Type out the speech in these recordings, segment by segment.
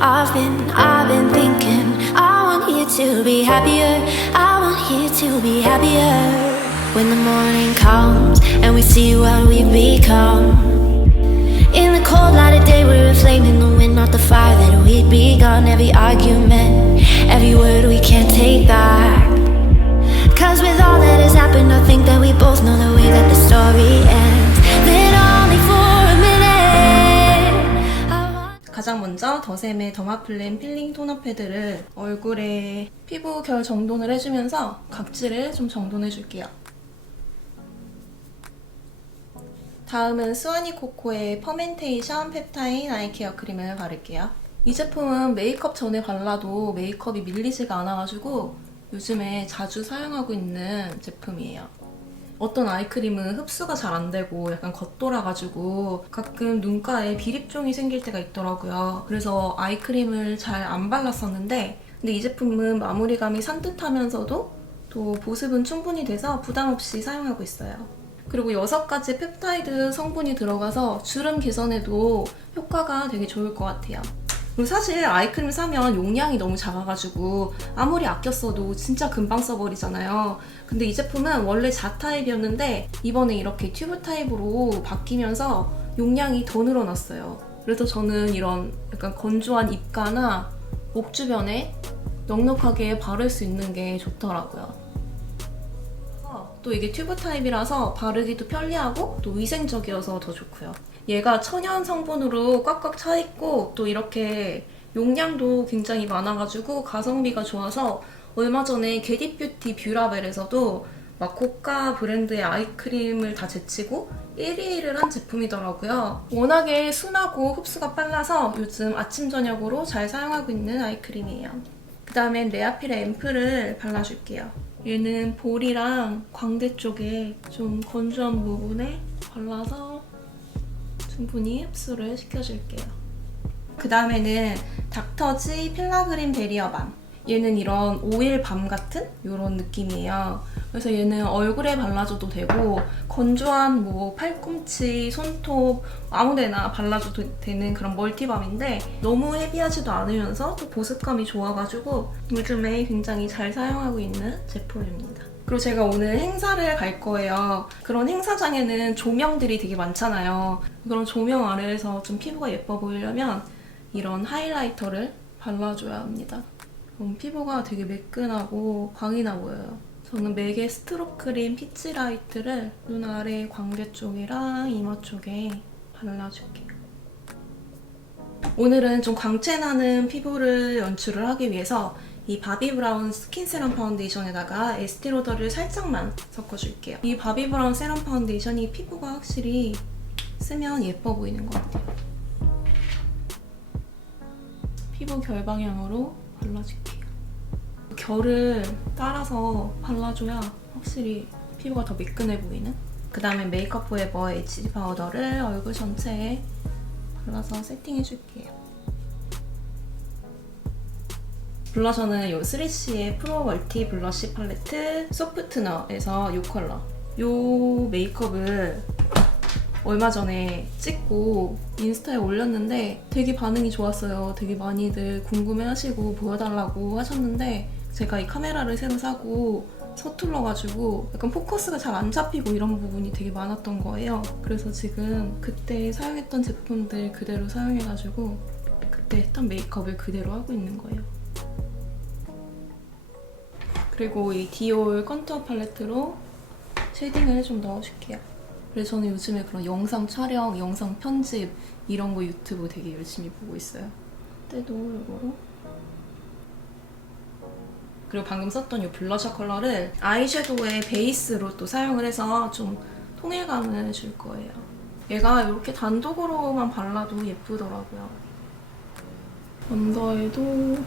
I've been thinking, I want you to be happier. I want you to be happier. When the morning comes and we see what we've become. In the cold light of day, we're a flame in the wind, not the fire that we'd begun. Every argument, every word we can't take back. Cause with all that has happened, I think that we both know the way that the story ends. Then only for a minute. 가장 먼저 더샘의 더마플랜 필링 토너 패드를 얼굴에 피부 결 정돈을 해주면서 각질을 좀 정돈해 줄게요. 다음은 스와니 코코의 퍼멘테이션 펩타인 아이케어 크림을 바를게요. 이 제품은 메이크업 전에 발라도 메이크업이 밀리지가 않아가지고 요즘에 자주 사용하고 있는 제품이에요. 어떤 아이크림은 흡수가 잘 안 되고 약간 겉돌아가지고 가끔 눈가에 비립종이 생길 때가 있더라고요. 그래서 아이크림을 잘 안 발랐었는데 근데 이 제품은 마무리감이 산뜻하면서도 또 보습은 충분히 돼서 부담 없이 사용하고 있어요. 그리고 6가지 펩타이드 성분이 들어가서 주름 개선에도 효과가 되게 좋을 것 같아요. 그리고 사실 아이크림 사면 용량이 너무 작아가지고 아무리 아껴 써도 진짜 금방 써버리잖아요. 근데 이 제품은 원래 자 타입이었는데 이번에 이렇게 튜브 타입으로 바뀌면서 용량이 더 늘어났어요. 그래서 저는 이런 약간 건조한 입가나 목 주변에 넉넉하게 바를 수 있는 게 좋더라고요. 또 이게 튜브 타입이라서 바르기도 편리하고 또 위생적이어서 더 좋고요. 얘가 천연 성분으로 꽉꽉 차있고 또 이렇게 용량도 굉장히 많아가지고 가성비가 좋아서 얼마 전에 게디뷰티 뷰라벨에서도 막 고가 브랜드의 아이크림을 다 제치고 1위를 한 제품이더라고요. 워낙에 순하고 흡수가 빨라서 요즘 아침 저녁으로 잘 사용하고 있는 아이크림이에요. 그 다음엔 레아필의 앰플을 발라줄게요. 얘는 볼이랑 광대 쪽에 좀 건조한 부분에 발라서 충분히 흡수를 시켜줄게요. 그 다음에는 닥터지 필라그린 베리어 밤. 얘는 이런 오일 밤 같은 이런 느낌이에요. 그래서 얘는 얼굴에 발라줘도 되고 건조한 뭐 팔꿈치, 손톱 아무데나 발라줘도 되는 그런 멀티밤인데 너무 헤비하지도 않으면서 또 보습감이 좋아가지고 요즘에 굉장히 잘 사용하고 있는 제품입니다. 그리고 제가 오늘 행사를 갈 거예요. 그런 행사장에는 조명들이 되게 많잖아요. 그런 조명 아래에서 좀 피부가 예뻐 보이려면 이런 하이라이터를 발라줘야 합니다. 그럼 피부가 되게 매끈하고 광이 나 보여요. 저는 맥의 스트롭 크림 피치 라이트를 눈 아래 광대 쪽이랑 이마 쪽에 발라줄게요. 오늘은 좀 광채나는 피부를 연출을 하기 위해서 이 바비 브라운 스킨 세럼 파운데이션에다가 에스티로더를 살짝만 섞어줄게요. 이 바비 브라운 세럼 파운데이션이 피부가 확실히 쓰면 예뻐 보이는 것 같아요. 피부 결 방향으로 발라줄게요. 결을 따라서 발라줘야 확실히 피부가 더 매끈해 보이는? 그 다음에 메이크업 포에버 HD 파우더를 얼굴 전체에 발라서 세팅해줄게요. 블러셔는 요 3CE의 프로 멀티 블러쉬 팔레트 소프트너에서 이 컬러. 이 메이크업을 얼마 전에 찍고 인스타에 올렸는데 되게 반응이 좋았어요. 되게 많이들 궁금해하시고 보여달라고 하셨는데 제가 이 카메라를 새로 사고 서툴러가지고 약간 포커스가 잘 안 잡히고 이런 부분이 되게 많았던 거예요. 그래서 지금 그때 사용했던 제품들 그대로 사용해가지고 그때 했던 메이크업을 그대로 하고 있는 거예요. 그리고 이 디올 컨투어 팔레트로 쉐딩을 좀 넣어줄게요. 그래서 저는 요즘에 그런 영상 촬영, 영상 편집 이런 거 유튜브 되게 열심히 보고 있어요. 그때도 이거로. 그리고 방금 썼던 이 블러셔 컬러를 아이섀도우의 베이스로 또 사용을 해서 좀 통일감을 줄 거예요. 얘가 이렇게 단독으로만 발라도 예쁘더라고요. 언더에도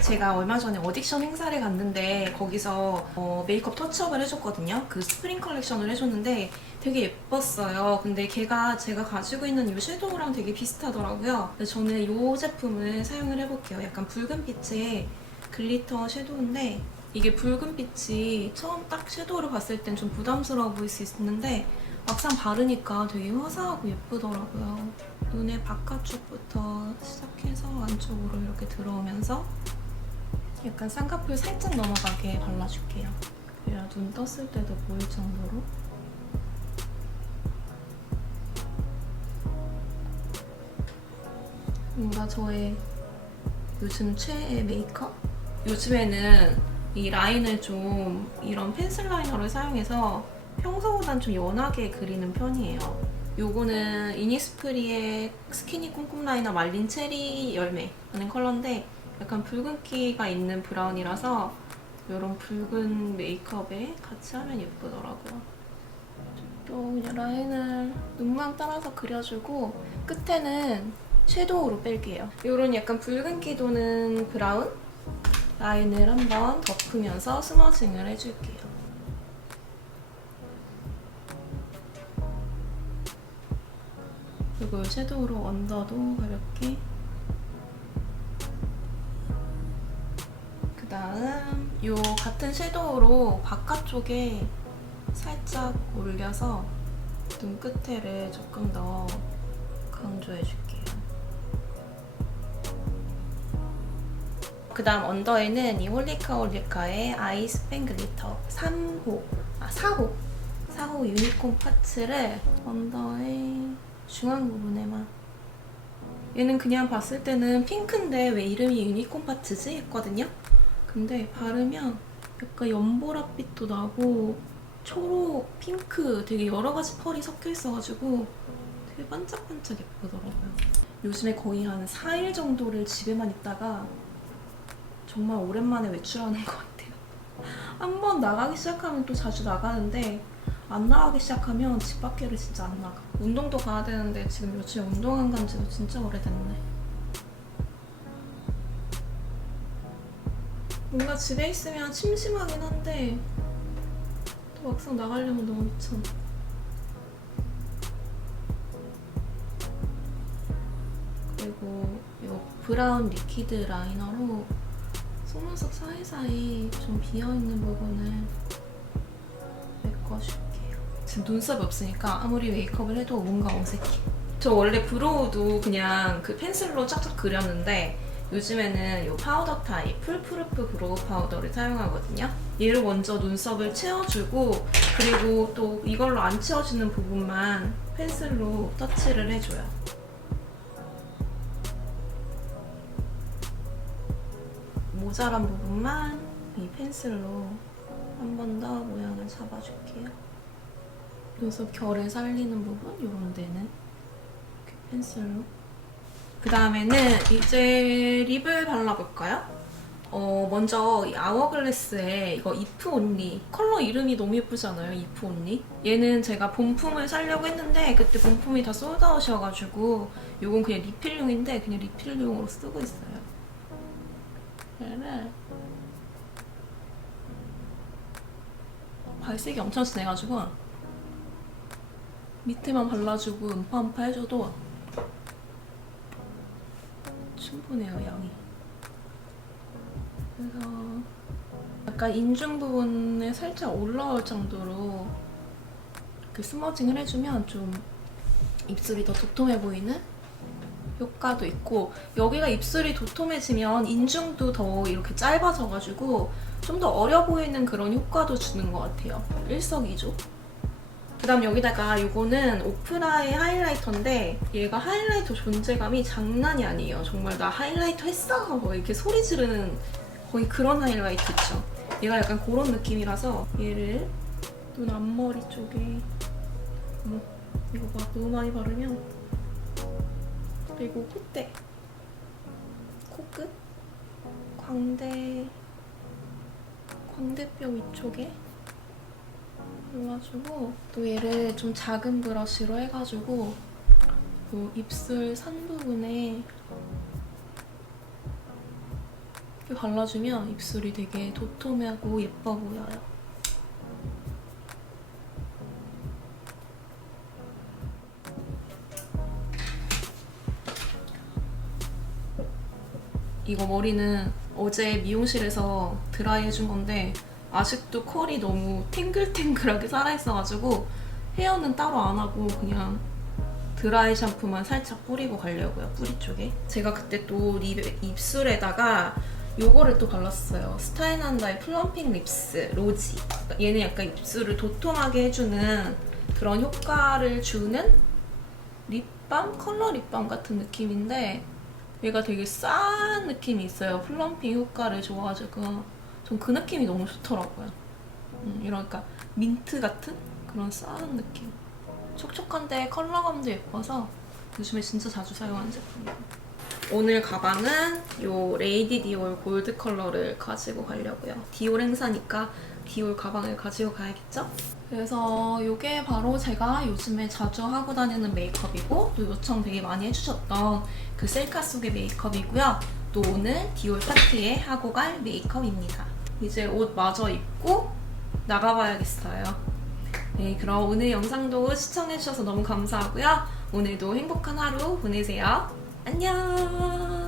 제가 얼마 전에 어딕션 행사를 갔는데 거기서 메이크업 터치업을 해줬거든요. 그 스프링 컬렉션을 해줬는데 되게 예뻤어요. 근데 걔가 제가 가지고 있는 이 섀도우랑 되게 비슷하더라고요. 그래서 저는 이 제품을 사용을 해볼게요. 약간 붉은빛의 글리터 섀도우인데 이게 붉은빛이 처음 딱 섀도우를 봤을 땐 좀 부담스러워 보일 수 있는데 막상 바르니까 되게 화사하고 예쁘더라고요. 눈의 바깥쪽부터 시작해서 안쪽으로 이렇게 들어오면서 약간 쌍꺼풀 살짝 넘어가게 발라줄게요. 그래야 눈 떴을 때도 보일 정도로. 뭔가 저의 요즘 최애 메이크업? 요즘에는 이 라인을 좀 이런 펜슬 라이너를 사용해서 평소보단 좀 연하게 그리는 편이에요. 요거는 이니스프리의 스키니 쿰쿰 라이너 말린 체리 열매 하는 컬러인데 약간 붉은기가 있는 브라운이라서 이런 붉은 메이크업에 같이 하면 예쁘더라고요. 또 그냥 라인을 눈망 따라서 그려주고 끝에는 섀도우로 뺄게요. 이런 약간 붉은기 도는 브라운 라인을 한번 덮으면서 스머징을 해줄게요. 그리고 섀도우로 언더도 가볍게. 그 다음 이 같은 섀도우로 바깥쪽에 살짝 올려서 눈끝에를 조금 더 강조해줄게요. 그 다음 언더에는 이 홀리카 홀리카의 아이 스팽 글리터 4호 유니콘 파츠를 언더의 중앙 부분에만. 얘는 그냥 봤을 때는 핑크인데 왜 이름이 유니콘 파츠지? 했거든요? 근데 바르면 약간 연보라빛도 나고 초록, 핑크 되게 여러 가지 펄이 섞여 있어가지고 되게 반짝반짝 예쁘더라고요. 요즘에 거의 한 4일 정도를 집에만 있다가 정말 오랜만에 외출하는 것 같아요. 한번 나가기 시작하면 또 자주 나가는데 안 나가기 시작하면 집 밖에를 진짜 안 나가. 운동도 가야 되는데 지금 며칠 운동 안 간 지도 진짜 오래됐네. 뭔가 집에 있으면 심심하긴 한데 또 막상 나가려면 너무 귀찮아. 그리고 이 브라운 리퀴드 라이너로 속눈썹 사이사이 좀 비어있는 부분을 메꿔줄게요. 지금 눈썹이 없으니까 아무리 메이크업을 해도 뭔가 어색해. 저 원래 브로우도 그냥 그 펜슬로 쫙쫙 그렸는데 요즘에는 이 파우더 타입 풀프루프 브로우 파우더를 사용하거든요. 얘를 먼저 눈썹을 채워주고 그리고 또 이걸로 안 채워지는 부분만 펜슬로 터치를 해줘요. 모자란 부분만 이 펜슬로 한 번 더 모양을 잡아줄게요. 눈썹 결을 살리는 부분 이런 데는 이렇게 펜슬로. 그 다음에는 이제 립을 발라볼까요? 먼저 이 아워글래스에 이거 이프 온리 컬러 이름이 너무 예쁘지 않아요? 이프 온리? 얘는 제가 본품을 사려고 했는데 그때 본품이 다 솔드아웃이어가지고 이건 그냥 리필용인데 그냥 리필용으로 쓰고 있어요. 얘를 발색이 엄청 진해가지고 밑에만 발라주고 음파음파 해줘도 충분해요, 양이. 그래서 약간 인중 부분에 살짝 올라올 정도로 이렇게 스머징을 해주면 좀 입술이 더 도톰해 보이는 효과도 있고, 여기가 입술이 도톰해지면 인중도 더 이렇게 짧아져가지고 좀 더 어려 보이는 그런 효과도 주는 것 같아요. 일석이조. 그 다음 여기다가 이거는 오프라의 하이라이터인데 얘가 하이라이터 존재감이 장난이 아니에요. 정말 나 하이라이터 했어 하고 이렇게 소리 지르는 거의 그런 하이라이터 있죠. 얘가 약간 그런 느낌이라서 얘를 눈 앞머리 쪽에 이거 봐, 너무 많이 바르면. 그리고 콧대, 코끝, 광대뼈 위쪽에 발라주고, 또 얘를 좀 작은 브러쉬로 해가지고 그 입술 산 부분에 이렇게 발라주면 입술이 되게 도톰하고 예뻐 보여요. 이거 머리는 어제 미용실에서 드라이 해준 건데 아직도 컬이 너무 탱글탱글하게 살아있어가지고 헤어는 따로 안 하고 그냥 드라이 샴푸만 살짝 뿌리고 가려고요, 뿌리 쪽에. 제가 그때 또 입술에다가 요거를 또 발랐어요. 스타일난다의 플럼핑 립스 로지. 얘는 약간 입술을 도톰하게 해주는 그런 효과를 주는 립밤? 컬러 립밤 같은 느낌인데 얘가 되게 싸한 느낌이 있어요. 플럼핑 효과를 줘가지고 전 그 느낌이 너무 좋더라고요. 이러니까 민트 같은 그런 싸한 느낌. 촉촉한데 컬러감도 예뻐서 요즘에 진짜 자주 사용하는 제품이에요. 오늘 가방은 요 레이디 디올 골드 컬러를 가지고 가려고요. 디올 행사니까 디올 가방을 가지고 가야겠죠? 그래서 이게 바로 제가 요즘에 자주 하고 다니는 메이크업이고 또 요청 되게 많이 해주셨던 그 셀카 속의 메이크업이고요. 또 오늘 디올 파티에 하고 갈 메이크업입니다. 이제 옷 마저 입고 나가봐야겠어요. 네, 그럼 오늘 영상도 시청해주셔서 너무 감사하고요. 오늘도 행복한 하루 보내세요. 안녕!